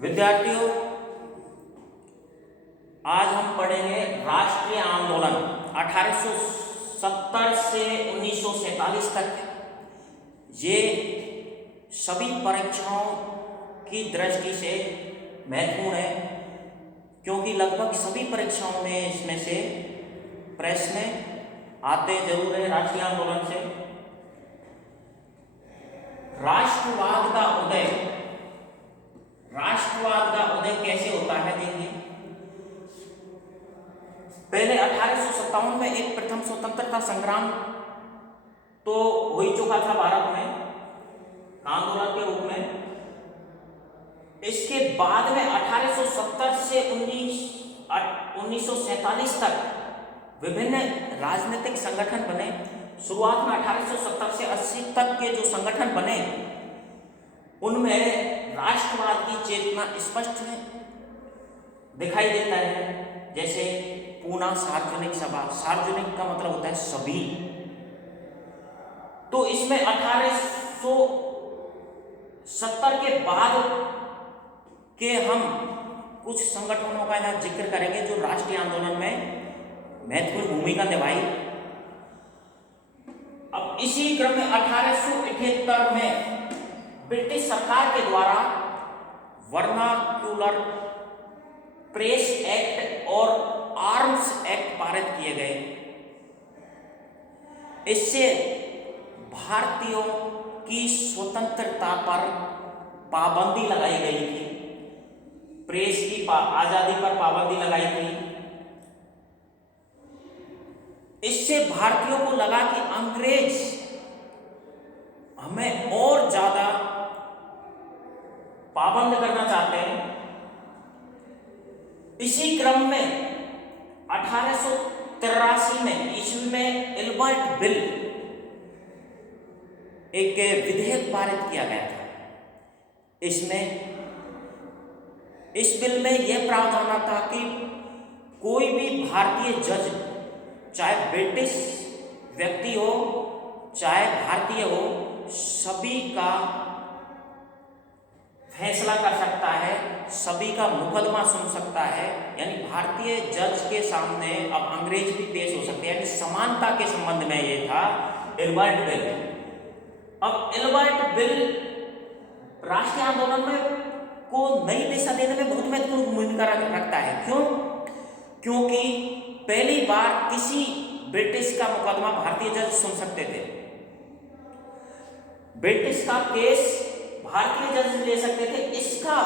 विद्यार्थियों, आज हम पढ़ेंगे राष्ट्रीय आंदोलन 1870 से 1947 तक। ये सभी परीक्षाओं की दृष्टि से महत्वपूर्ण है, क्योंकि लगभग सभी परीक्षाओं में इसमें से प्रश्न आते जरूर है। राष्ट्रीय आंदोलन से राष्ट्रवाद का उदय कैसे होता है, देखिए। पहले 1857 में एक प्रथम स्वतंत्रता संग्राम तो हो ही चुका था भारत में आंदोलन के रूप में। इसके बाद में 1870 से 1947 तक विभिन्न राजनीतिक संगठन बने। शुरुआत में 1870 से 80 तक के जो संगठन बने, उनमें राष्ट्रवाद की चेतना स्पष्ट दिखाई देता है। जैसे पूना सार्वजनिक सभा, सार्वजनिक का मतलब होता है सभी। तो इसमें 1870 के बाद के हम कुछ संगठनों का यहाँ जिक्र करेंगे जो राष्ट्रीय आंदोलन में महत्वपूर्ण भूमिका निभाई। अब इसी क्रम में 1878 में ब्रिटिश सरकार के द्वारा वर्नाक्यूलर प्रेस एक्ट और आर्म्स एक्ट पारित किए गए। इससे भारतीयों की स्वतंत्रता पर पाबंदी लगाई गई थी, प्रेस की आजादी पर पाबंदी लगाई थी। इससे भारतीयों को लगा कि अंग्रेज हमें और ज्यादा पाबंद करना चाहते हैं। इसी क्रम में 1883 में ईस्वी में एल्बर्ट बिल एक विधेयक पारित किया गया था। इस बिल में यह प्रावधान था कि कोई भी भारतीय जज, चाहे ब्रिटिश व्यक्ति हो चाहे भारतीय हो, सभी का फैसला कर सकता है, सभी का मुकदमा सुन सकता है। यानी भारतीय जज के सामने अब अंग्रेज भी पेश हो सकते हैं। यानी समानता के संबंध में ये था एल्बर्ट बिल। अब एल्बर्ट बिल राष्ट्रीय आंदोलन में को नई दिशा देने में बहुत महत्वपूर्ण भूमिका रखता है। क्यों? क्योंकि पहली बार किसी ब्रिटिश का मुकदमा भारतीय जज सुन सकते थे। ब्रिटिश का केस भारतीय जज ले सकते थे। इसका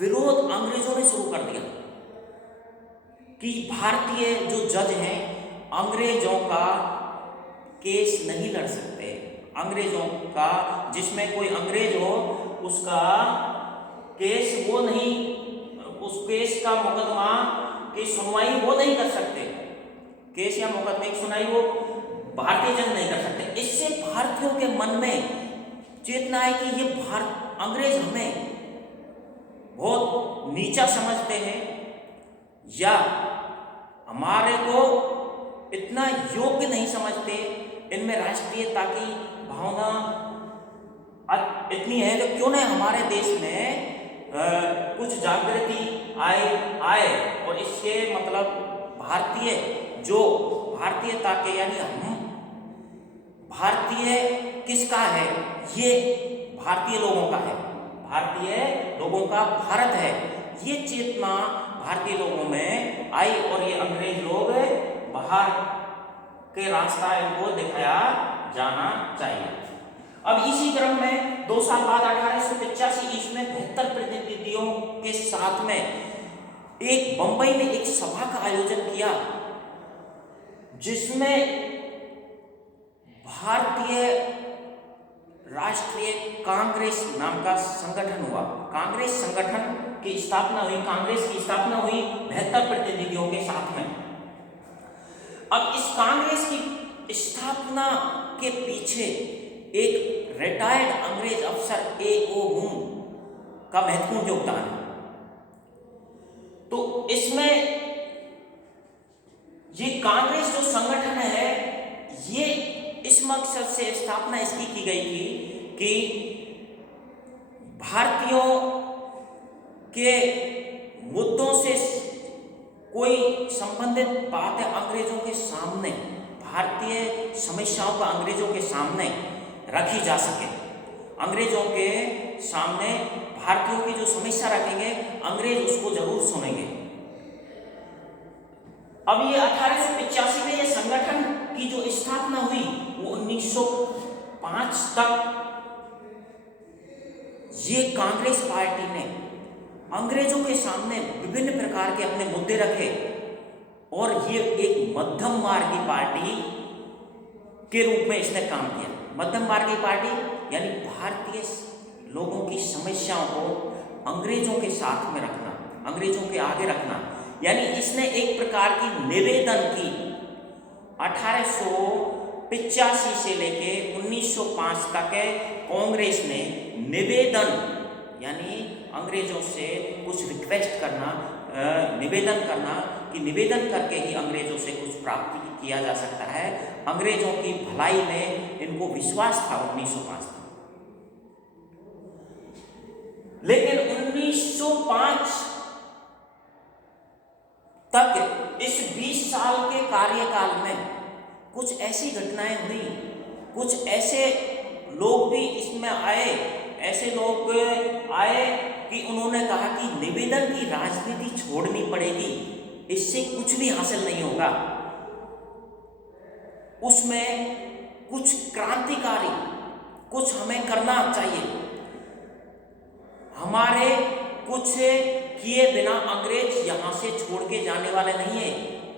विरोध अंग्रेजों ने शुरू कर दिया कि भारतीय जो जज हैं अंग्रेजों का केस नहीं लड़ सकते। अंग्रेजों का, जिसमें कोई अंग्रेज हो, उसका केस वो नहीं, उस केस का मुकदमा की सुनवाई वो नहीं कर सकते। केस या मुकदमे की सुनवाई वो भारतीय जज नहीं कर सकते। इससे भारतीयों के मन में चेतना है कि ये अंग्रेज हमें बहुत नीचा समझते हैं या हमारे को इतना योग्य नहीं समझते। इनमें राष्ट्रीयता की भावना इतनी है, तो क्यों न हमारे देश में कुछ जागृति आए और इसके मतलब भारतीयता के, यानी हम भारतीय किसका है, ये भारतीय लोगों का है, भारतीय लोगों का भारत है। ये चेतना भारतीय लोगों में आई और ये अंग्रेज लोग बाहर के रास्ता इनको दिखाया जाना चाहिए। अब इसी क्रम में 2 साल बाद 1885 ईस्वी में 72 प्रतिनिधियों के साथ में एक बंबई में एक सभा का आयोजन किया, जिसमें भारतीय राष्ट्रीय कांग्रेस नाम का संगठन हुआ। कांग्रेस संगठन की स्थापना हुई, कांग्रेस की स्थापना हुई 72 प्रतिनिधियों के साथ में। अब इस कांग्रेस की स्थापना के पीछे एक रिटायर्ड अंग्रेज अफसर A.O. हुम का महत्वपूर्ण योगदान है। तो इसमें ये कांग्रेस जो संगठन है, ये इस मकसद से स्थापना इसकी की गई थी कि भारतीयों के मुद्दों से कोई संबंधित बातें अंग्रेजों के सामने, भारतीय समस्याओं का अंग्रेजों के सामने रखी जा सके। अंग्रेजों के सामने भारतीयों की जो समस्या रखेंगे, अंग्रेज उसको जरूर सुनेंगे। अब ये 1885 में ये संगठन की जो स्थापना हुई, वो 1905 तक ये कांग्रेस पार्टी ने अंग्रेजों के सामने विभिन्न प्रकार के अपने मुद्दे रखे और ये एक मध्यम मार्गी पार्टी के रूप में इसने काम किया। मध्यम मार्गी पार्टी यानी भारतीय लोगों की समस्याओं को अंग्रेजों के साथ में रखना, अंग्रेजों के आगे रखना, यानी इसने एक प्रकार की निवेदन की। 1885 से लेके 1905 तक कांग्रेस ने निवेदन यानी अंग्रेजों से कुछ रिक्वेस्ट करना, निवेदन करना कि निवेदन करके ही अंग्रेजों से कुछ प्राप्ति किया जा सकता है। अंग्रेजों की भलाई में इनको विश्वास था 1905 तक। लेकिन 1905 तक इस 20 साल के कार्यकाल में कुछ ऐसी घटनाएं हुई, कुछ ऐसे लोग भी इसमें आए, ऐसे लोग आए कि उन्होंने कहा कि निवेदन की राजनीति छोड़नी पड़ेगी, इससे कुछ भी हासिल नहीं होगा। उसमें कुछ क्रांतिकारी, कुछ हमें करना चाहिए। हमारे कुछ किए बिना अंग्रेज यहां से छोड़ के जाने वाले नहीं है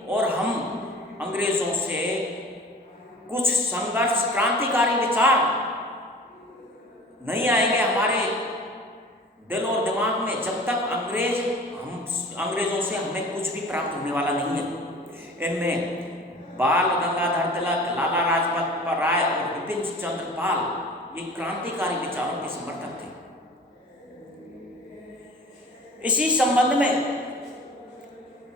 और हम अंग्रेजों से कुछ संघर्ष, क्रांतिकारी विचार नहीं आएंगे हमारे दिल और दिमाग में जब तक अंग्रेजों से हमें कुछ भी प्राप्त होने वाला नहीं है। इनमें बाल गंगाधर तिलक, लाला लाजपत राय और विपिन चंद्र पाल ये क्रांतिकारी विचारों के समर्थक थे। इसी संबंध में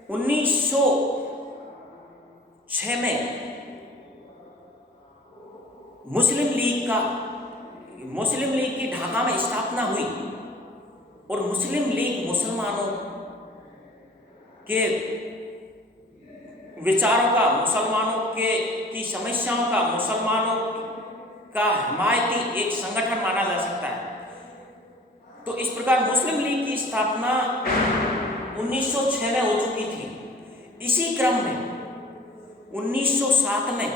1906 में मुस्लिम लीग की ढाका में स्थापना हुई और मुस्लिम लीग मुसलमानों के विचारों का, मुसलमानों की समस्याओं का, मुसलमानों का हिमायती एक संगठन माना जा सकता है। तो इस प्रकार मुस्लिम लीग की स्थापना 1906 में हो चुकी थी। इसी क्रम में 1907 में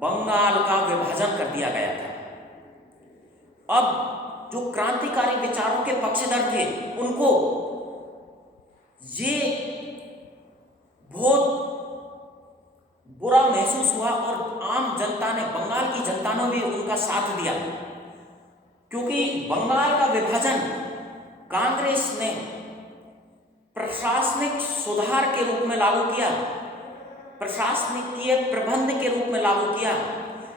बंगाल का विभाजन कर दिया गया था। अब जो क्रांतिकारी विचारों के पक्षधर थे उनको ये बहुत बुरा महसूस हुआ और आम जनता ने, बंगाल की जनता ने भी उनका साथ दिया, क्योंकि बंगाल का विभाजन कांग्रेस ने प्रशासनिक सुधार के रूप में लागू किया, प्रशासनिक प्रबंध के रूप में लागू किया।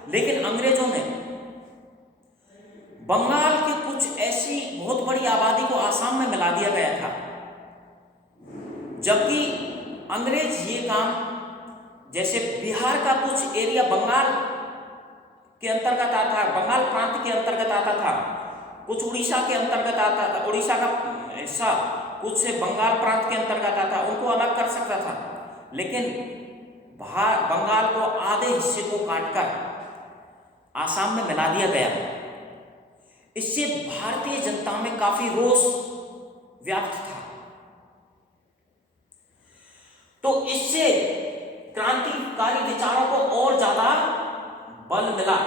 लेकिन अंग्रेजों ने बंगाल की कुछ ऐसी बहुत बड़ी आबादी को आसाम में मिला दिया गया था, जबकि अंग्रेज ये काम, जैसे बिहार का कुछ एरिया बंगाल के अंतर्गत आता था, बंगाल प्रांत के अंतर्गत आता था, कुछ उड़ीसा के अंतर्गत आता था, उड़ीसा का हिस्सा कुछ से बंगाल प्रांत के अंतर्गत आता, उनको अलग कर सकता था। लेकिन बंगाल को आधे हिस्से को काटकर आसाम में मिला दिया गया। इससे भारतीय जनता में काफी रोष व्याप्त था। तो इससे क्रांतिकारी विचारों को और ज्यादा बल मिला।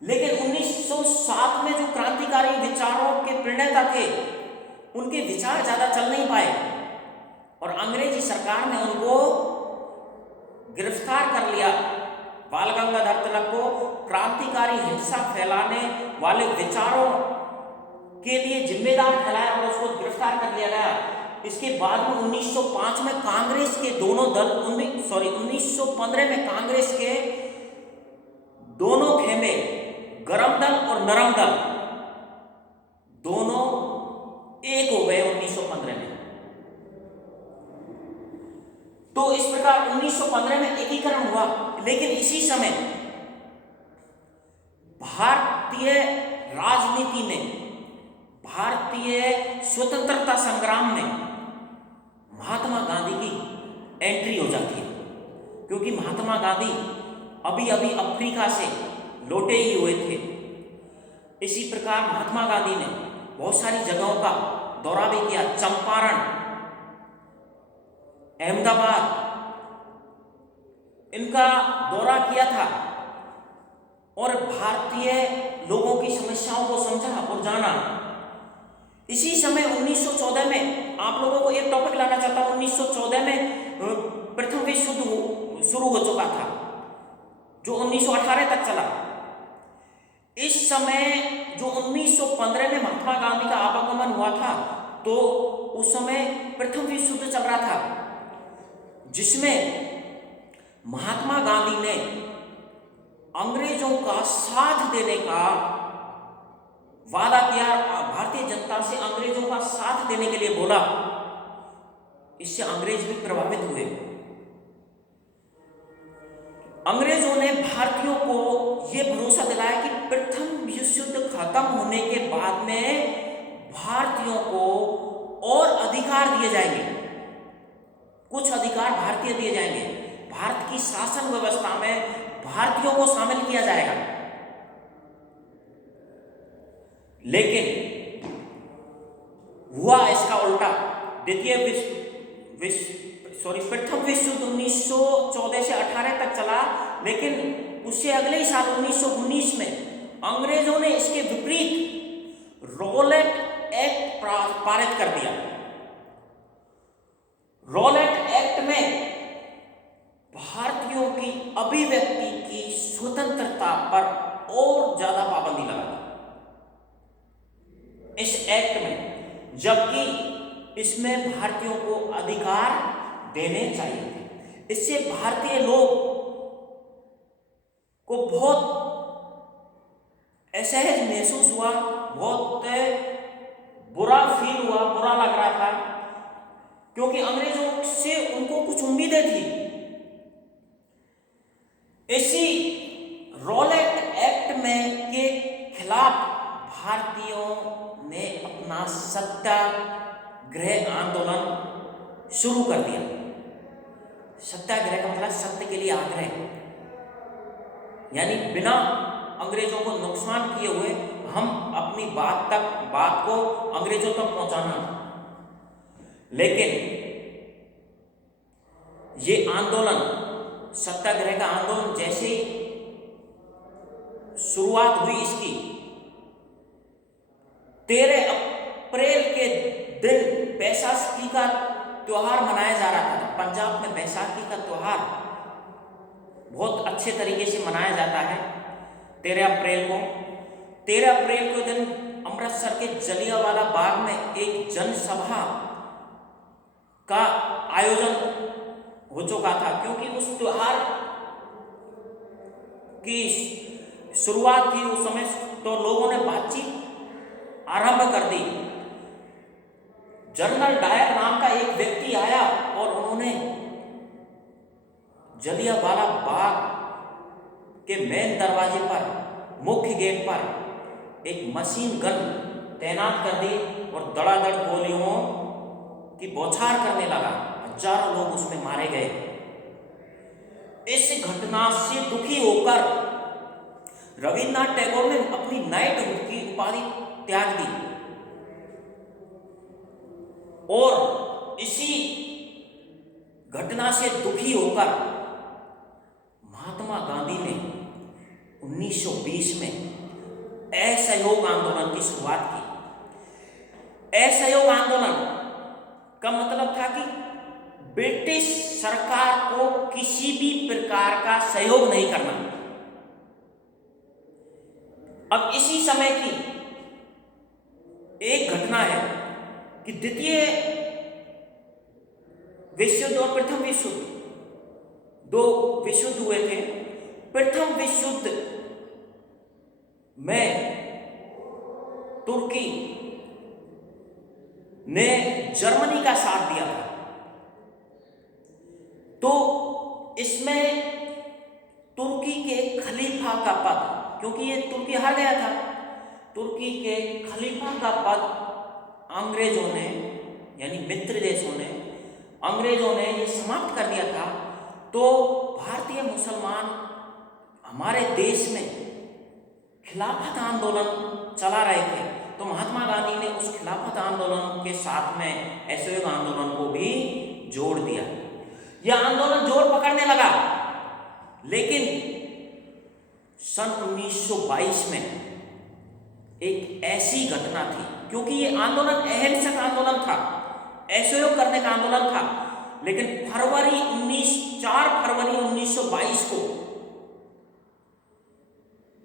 लेकिन 1907 में जो क्रांतिकारी विचारों के प्रणेता थे उनके विचार ज्यादा चल नहीं पाए और अंग्रेजी सरकार ने उनको गिरफ्तार कर लिया। बाल गंगाधर तिलक को क्रांतिकारी हिंसा फैलाने वाले विचारों के लिए जिम्मेदार ठहराया और उसको गिरफ्तार कर लिया गया। इसके बाद में 1905 में कांग्रेस के दोनों दल 1915 में कांग्रेस के दोनों खेमे, गरम दल और नरम दल, दोनों एक हो गए 1915 में। तो इस प्रकार 1915 में एकीकरण हुआ। लेकिन इसी समय भारतीय राजनीति में, भारतीय स्वतंत्रता संग्राम में महात्मा गांधी की एंट्री हो जाती है, क्योंकि महात्मा गांधी अभी अभी अफ्रीका से लौटे ही हुए थे। इसी प्रकार महात्मा गांधी ने बहुत सारी जगहों का दौरा भी किया, चंपारण, अहमदाबाद, इनका दौरा किया था और भारतीय लोगों की समस्याओं को समझा और जाना। इसी समय 1914 में आप लोगों को एक टॉपिक लाना चाहता हूं। 1914 में प्रथम विश्व युद्ध शुरू हो चुका था, जो 1918 तक चला। इस समय जो 1915 में महात्मा गांधी का आवागमन हुआ था, तो उस समय प्रथम विश्व युद्ध चल रहा था, जिसमें महात्मा गांधी ने अंग्रेजों का साथ देने का वादा किया, भारतीय जनता से अंग्रेजों का साथ देने के लिए बोला। इससे अंग्रेज भी प्रभावित हुए। अंग्रेजों ने भारतीयों को यह भरोसा दिलाया कि प्रथम विश्व युद्ध खत्म होने के बाद में भारतीयों को और अधिकार दिए जाएंगे, कुछ अधिकार भारतीय दिए जाएंगे, भारत की शासन व्यवस्था में भारतीयों को शामिल किया जाएगा। लेकिन हुआ इसका उल्टा। प्रथम विश्व युद्ध 1914 से 18 तक चला, लेकिन उससे अगले ही साल 1919 में अंग्रेजों ने इसके विपरीत रॉलेट एक्ट पारित कर दिया। रॉलेट एक्ट में भारतीयों की अभिव्यक्ति की स्वतंत्रता पर और ज्यादा पाबंदी लगा दी इस एक्ट में, जबकि इसमें भारतीयों को अधिकार देने चाहिए थे। इससे भारतीय लोग को बहुत असहज महसूस हुआ, बहुत बुरा फील हुआ, बुरा लग रहा था, क्योंकि अंग्रेजों से उनको कुछ उम्मीदें थी। इसी रॉलेट एक्ट में के खिलाफ भारतीयों ने अपना सत्याग्रह आंदोलन शुरू कर दिया। सत्याग्रह का मतलब सत्य के लिए आग्रह, यानी बिना अंग्रेजों को नुकसान किए हुए हम अपनी बात को अंग्रेजों तक पहुंचाना। लेकिन ये आंदोलन, सत्याग्रह का आंदोलन जैसे शुरुआत हुई इसकी, 13 अप्रैल के दिन बैसाखी का त्योहार मनाया जा रहा था। पंजाब में बैसाखी का त्योहार बहुत अच्छे तरीके से मनाया जाता है 13 अप्रैल को। 13 अप्रैल के दिन अमृतसर के जलियांवाला बाग में एक जनसभा का आयोजन हो चुका था, क्योंकि उस त्योहार की शुरुआत थी उस समय, तो लोगों ने बातचीत आरंभ कर दी। जनरल डायर नाम का एक व्यक्ति आया और उन्होंने जलियांवाला बाग के मेन दरवाजे पर, मुख्य गेट पर एक मशीन गन तैनात कर दी और धड़ाधड़ गोलियों की बौछार करने लगा। हजारों लोग उसमें मारे गए। इस घटना से दुखी होकर रविन्द्रनाथ टैगोर ने अपनी नाइटहुड की उपाधि त्याग दी और इसी घटना से दुखी होकर महात्मा गांधी ने 1920 में असहयोग आंदोलन की शुरुआत की। असहयोग आंदोलन का मतलब था कि ब्रिटिश सरकार को किसी भी प्रकार का सहयोग नहीं करना। अब इसी समय की एक घटना है कि द्वितीय विश्व युद्ध और प्रथम विश्व युद्ध, 2 विश्व युद्ध हुए थे। प्रथम विश्व युद्ध में तुर्की ने जर्मनी का साथ दिया था, तो इसमें तुर्की के खलीफा का पद, क्योंकि ये तुर्की हार गया था, तुर्की के खलीफा का पद अंग्रेजों ने, यानी मित्र देशों ने, अंग्रेजों ने ये समाप्त कर दिया था, तो भारतीय मुसलमान हमारे देश में खिलाफत आंदोलन चला रहे थे। तो महात्मा गांधी ने उस खिलाफत आंदोलन के साथ में असहयोग आंदोलन को भी जोड़ दिया। यह आंदोलन जोर पकड़ने लगा, लेकिन सन 1922 में एक ऐसी घटना थी, क्योंकि ये आंदोलन अहिंसक आंदोलन था, असहयोग करने का आंदोलन था, लेकिन 4 फरवरी 1922 को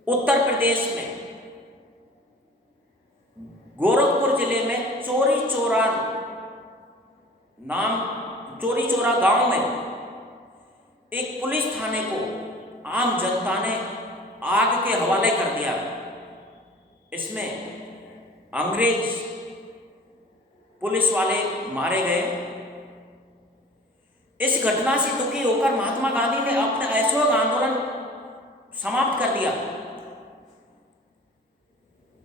उत्तर प्रदेश में गोरखपुर जिले में चोरी चोरा गांव में एक पुलिस थाने को आम जनता ने आग के हवाले कर दिया। इसमें अंग्रेज पुलिस वाले मारे गए। इस घटना से दुखी होकर महात्मा गांधी ने अपना असहयोग आंदोलन समाप्त कर दिया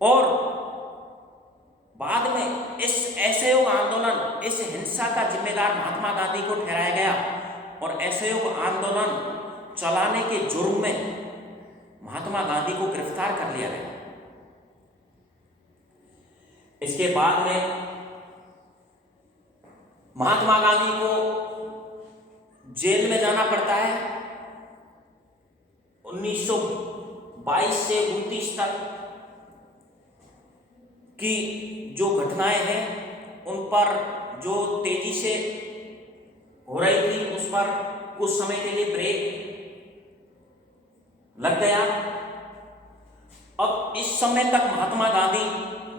और बाद में इस असहयोग आंदोलन, इस हिंसा का जिम्मेदार महात्मा गांधी को ठहराया गया और असहयोग आंदोलन चलाने के जुर्म में महात्मा गांधी को गिरफ्तार कर लिया गया। इसके बाद में महात्मा गांधी को जेल में जाना पड़ता है। 1922 से 1929 तक की जो घटनाएं हैं उन पर जो तेजी से हो रही थी, उस पर कुछ समय के लिए ब्रेक लग गया। अब इस समय तक महात्मा गांधी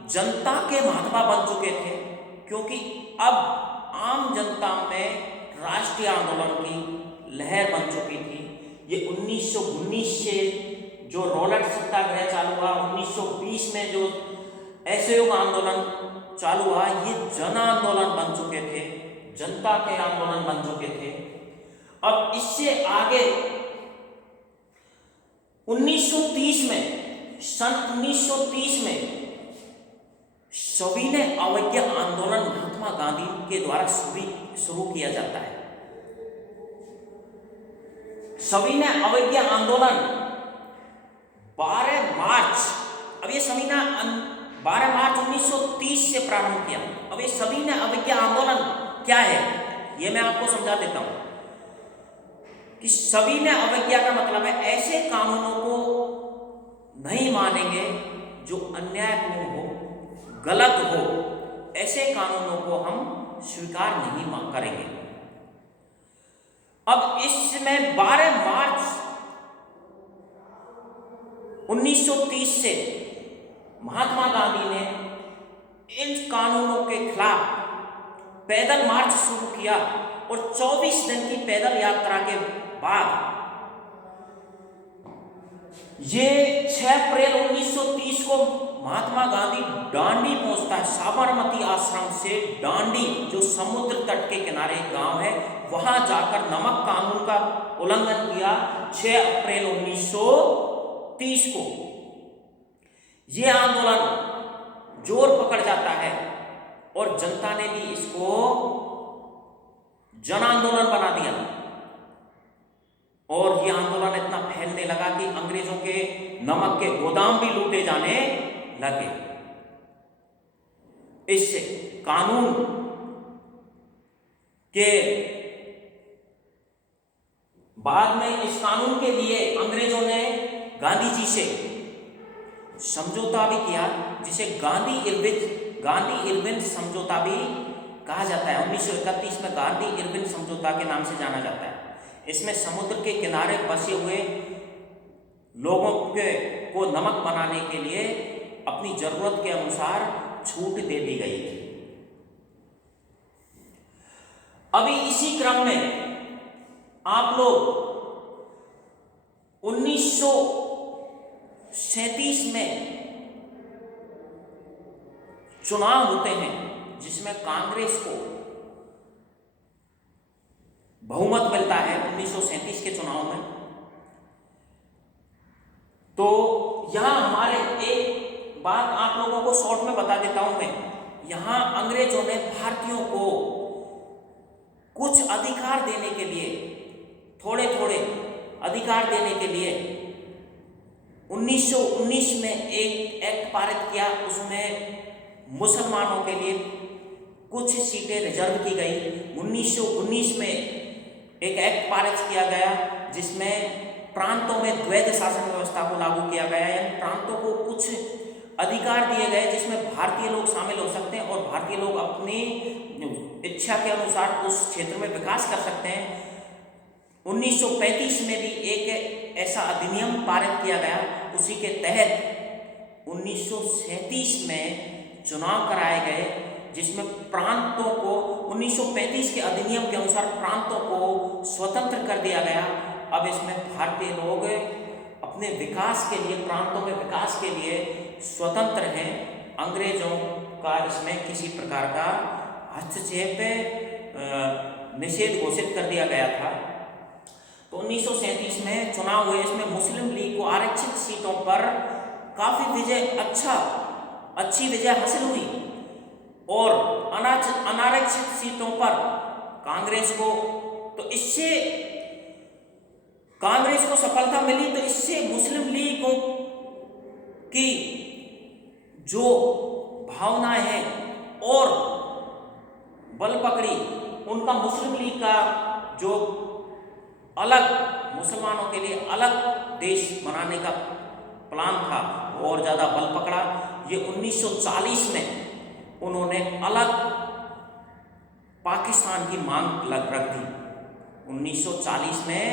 जनता के महात्मा बन चुके थे, क्योंकि अब आम जनता में राष्ट्रीय आंदोलन की लहर बन चुकी थी। ये 1919 से जो रोलर सत्याग्रह चालू हुआ, 1920 में जो असहयोग आंदोलन चालू हुआ, ये जन आंदोलन बन चुके थे, जनता के आंदोलन बन चुके थे। अब इससे आगे 1930 में, सन 1930 में सविनय अवज्ञा आंदोलन महात्मा गांधी के द्वारा शुरू किया जाता है। सविनय अवज्ञा आंदोलन 12 मार्च, अब ये सविनय 12 मार्च 1930 से प्रारंभ किया। अब ये सविनय अवज्ञा आंदोलन क्या है, ये मैं आपको समझा देता हूं कि सविनय अवज्ञा का मतलब है ऐसे कानूनों को नहीं मानेंगे जो अन्यायपूर्ण हो, गलत हो, ऐसे कानूनों को हम स्वीकार नहीं करेंगे। अब इसमें 12 मार्च 1930 से महात्मा गांधी ने इन कानूनों के खिलाफ पैदल मार्च शुरू किया और 24 दिन की पैदल यात्रा के बाद ये 6 अप्रैल 1930 को महात्मा गांधी डांडी पहुंचता है। साबरमती आश्रम से डांडी, जो समुद्र तट के किनारे गांव है, वहां जाकर नमक कानून का उल्लंघन किया 6 अप्रैल 1930 को। यह आंदोलन जोर पकड़ जाता है और जनता ने भी इसको जन आंदोलन बना दिया और यह आंदोलन इतना फैलने लगा कि अंग्रेजों के नमक के गोदाम भी लूटे जाने लगे। इससे कानून के बाद में इस कानून के लिए अंग्रेजों ने गांधी जी से समझौता भी किया, जिसे गांधी इरविन समझौता भी कहा जाता है। 1931 में गांधी इरविन समझौता के नाम से जाना जाता है। इसमें समुद्र के किनारे बसे हुए लोगों को नमक बनाने के लिए अपनी जरूरत के अनुसार छूट दे दी गई थी। अभी इसी क्रम में आप लोग 1937 में चुनाव होते हैं, जिसमें कांग्रेस को बहुमत मिलता है 1937 के चुनाव में। तो यहां हमारे एक बात आप लोगों को शॉर्ट में बता देता हूं मैं। यहां अंग्रेजों ने भारतीयों को कुछ अधिकार देने के लिए, थोड़े थोड़े अधिकार देने के लिए 1919 में एक एक्ट पारित किया। उसमें मुसलमानों के लिए कुछ सीटें रिजर्व की गई। 1919 में एक एक्ट पारित किया गया जिसमें प्रांतों में द्वैध शासन व्यवस्था को लागू किया गया, यानी प्रांतों को कुछ अधिकार दिए गए जिसमें भारतीय लोग शामिल हो सकते हैं और भारतीय लोग अपनी इच्छा के अनुसार उस क्षेत्र में विकास कर सकते हैं। 1935 में भी एक ऐसा अधिनियम पारित किया गया। उसी के तहत 1937 में चुनाव कराए गए जिसमें प्रांतों को 1935 के अधिनियम के अनुसार प्रांतों को स्वतंत्र कर दिया गया। अब इसमें भारतीय लोग अपने विकास के लिए, प्रांतों में विकास के लिए स्वतंत्र हैं। अंग्रेजों का इसमें किसी प्रकार का हस्तक्षेप, निषेध घोषित कर दिया गया था। तो 1937 में चुनाव हुए। इसमें मुस्लिम लीग को आरक्षित सीटों पर काफी विजय, अच्छी विजय हासिल हुई और अनारक्षित सीटों पर कांग्रेस को, तो इससे कांग्रेस को सफलता मिली। तो इससे मुस्लिम लीग की जो भावनाएं हैं और बल पकड़ी, उनका मुस्लिम लीग का जो अलग, मुसलमानों के लिए अलग देश बनाने का प्लान था वो और ज़्यादा बल पकड़ा। ये 1940 में उन्होंने अलग पाकिस्तान की मांग रख दी। 1940 में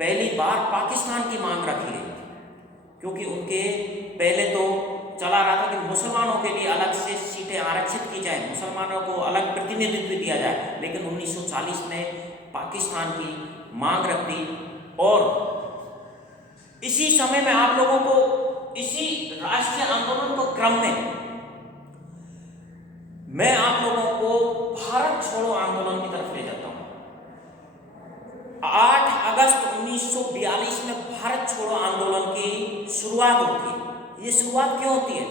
पहली बार पाकिस्तान की मांग रखी गई क्योंकि उनके पहले तो चला रहा था कि मुसलमानों के लिए अलग से सीटें आरक्षित की जाए, मुसलमानों को अलग प्रतिनिधित्व दिया जाए, लेकिन 1940 में पाकिस्तान की मांग रख दी। और इसी समय में आप लोगों को, इसी राष्ट्रीय आंदोलन के क्रम में मैं आप लोगों को भारत छोड़ो आंदोलन की तरफ ले जाता हूं। 8 अगस्त 1942 में भारत छोड़ो आंदोलन की शुरुआत होती है। ये शुरुआत क्यों होती है?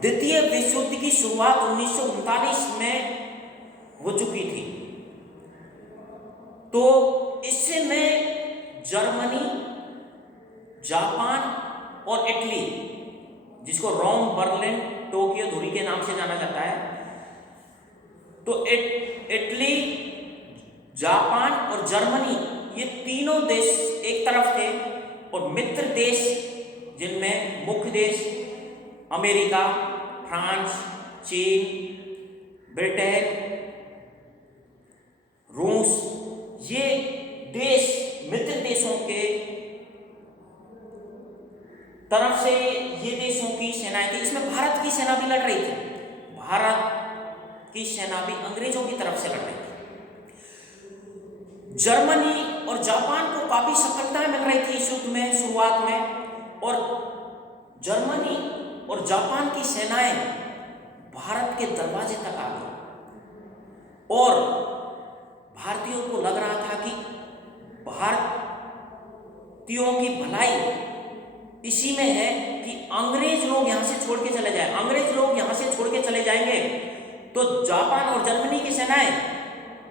द्वितीय विश्व युद्ध की शुरुआत 1939 में हो चुकी थी। तो इससे में जर्मनी, जापान और इटली, जिसको रोम, बर्लिन, टोक्यो, धुरी के नाम से जाना जाता है, तो इटली, जापान और जर्मनी, ये तीनों देश एक तरफ थे और मित्र देश जिनमें मुख्य देश अमेरिका, फ्रांस, चीन, ब्रिटेन, रूस, ये देश मित्र देशों के तरफ से ये देशों की सेनाएं थी। इसमें भारत की सेना भी लड़ रही थी, भारत की सेना भी अंग्रेजों की तरफ से लड़ रही थी। जर्मनी और जापान को काफी सफलताएं मिल रही थी इस युद्ध में शुरुआत में, और जर्मनी और जापान की सेनाएं भारत के दरवाजे तक आ गई और भारतीयों को लग रहा था कि भारतीयों की भलाई इसी में है कि अंग्रेज लोग यहां से छोड़ के चले जाएं। अंग्रेज लोग यहां से छोड़ के चले जाएंगे तो जापान और जर्मनी की सेनाएं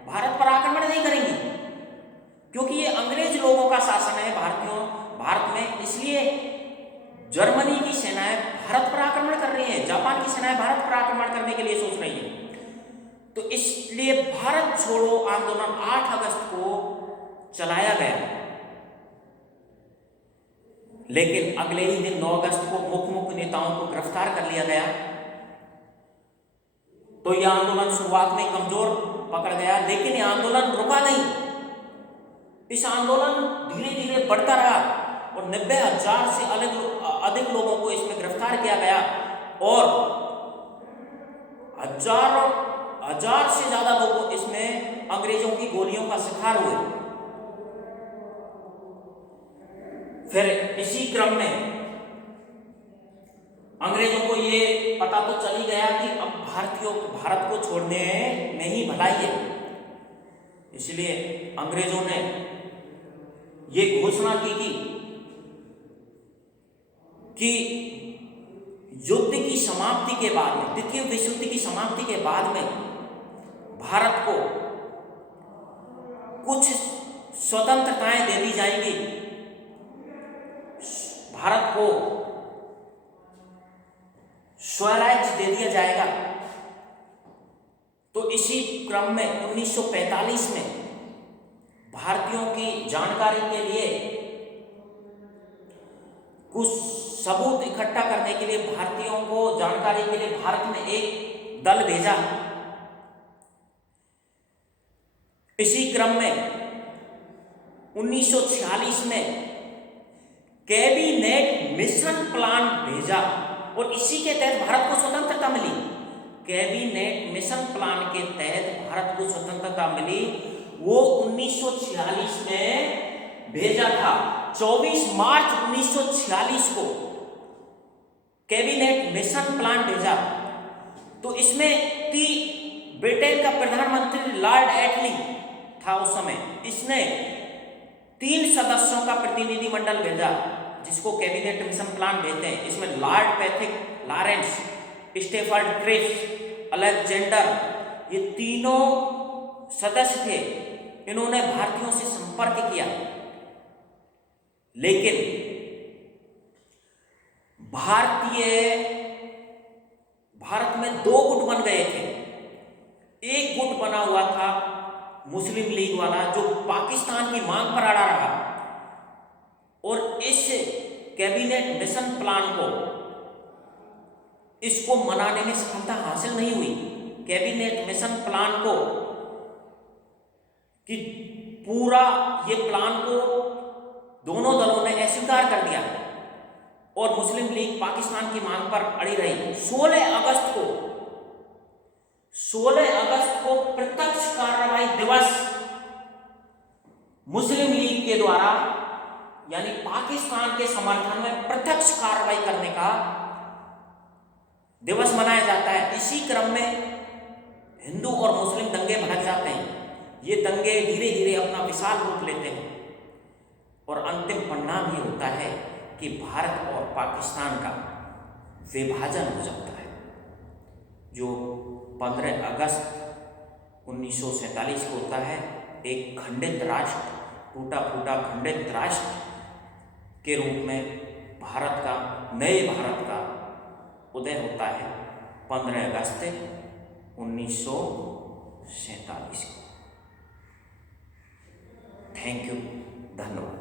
भारत पर आक्रमण नहीं करेंगी, क्योंकि ये अंग्रेज लोगों का शासन है भारत में, इसलिए जर्मनी की सेनाएं भारत पर आक्रमण कर रही हैं, जापान की सेनाएं भारत पर आक्रमण करने के लिए सोच रही हैं। तो इसलिए भारत छोड़ो आंदोलन 8 अगस्त को चलाया गया, लेकिन अगले ही दिन 9 अगस्त को मुख्य नेताओं को गिरफ्तार कर लिया गया। तो यह आंदोलन शुरुआत में कमजोर पकड़ गया, लेकिन यह आंदोलन रुका नहीं। इस आंदोलन धीरे धीरे बढ़ता रहा और 90,000 से अधिक लोगों को इसमें गिरफ्तार किया गया और हजार से ज्यादा लोग इसमें अंग्रेजों की गोलियों का शिकार हुए। फिर इसी क्रम में अंग्रेजों को ये पता तो चल ही गया कि अब भारत को छोड़ने में ही भलाई है, इसलिए अंग्रेजों ने ये घोषणा की कि कि युद्ध की समाप्ति के बाद में, द्वितीय विश्व युद्ध की समाप्ति के बाद में भारत को कुछ स्वतंत्रताएं दे दी जाएंगी, भारत को स्वराज्य दे दिया जाएगा। तो इसी क्रम में 1945 में भारतीयों की जानकारी के लिए, कुछ सबूत इकट्ठा करने के लिए, भारतीयों को जानकारी के लिए भारत ने एक दल भेजा। इसी क्रम में 1946 में कैबिनेट मिशन प्लान भेजा और इसी के तहत भारत को स्वतंत्रता मिली। कैबिनेट मिशन प्लान के तहत भारत को स्वतंत्रता मिली, वो 1946 में भेजा था। 24 मार्च 1946 को कैबिनेट मिशन प्लान भेजा। तो इसमें ब्रिटेन का प्रधानमंत्री लॉर्ड एटली था उस समय। इसने 3 सदस्यों का प्रतिनिधिमंडल भेजा जिसको कैबिनेट मिशन प्लान भेजते हैं। इसमें Lord Pethick Lawrence, Stafford Cripps, Alexander, ये तीनों सदस्य थे। इन्होंने भारतीयों से संपर्क किया, लेकिन भारत में 2 गुट बन गए थे। एक गुट बना हुआ था मुस्लिम लीग वाला, जो पाकिस्तान की मांग पर अड़ा रहा, और इस कैबिनेट मिशन प्लान को, इसको मनाने में सफलता हासिल नहीं हुई। कैबिनेट मिशन प्लान को कि पूरा ये प्लान को दोनों दलों ने अस्वीकार कर दिया और मुस्लिम लीग पाकिस्तान की मांग पर अड़ी रही। 16 अगस्त को प्रत्यक्ष कार्रवाई दिवस मुस्लिम लीग के द्वारा, यानी पाकिस्तान के समर्थन में प्रत्यक्ष कार्रवाई करने का दिवस मनाया जाता है। इसी क्रम में हिंदू और मुस्लिम दंगे भड़क जाते हैं। ये दंगे धीरे धीरे अपना विशाल रूप लेते हैं और अंतिम परिणाम ये होता है कि भारत और पाकिस्तान का विभाजन हो जाता है, जो 15 अगस्त 1947 को होता है। एक खंडित राष्ट्र, टूटा फूटा खंडित राष्ट्र के रूप में भारत का, नए भारत का उदय होता है 15 अगस्त 1947 को। थैंक यू, धन्यवाद।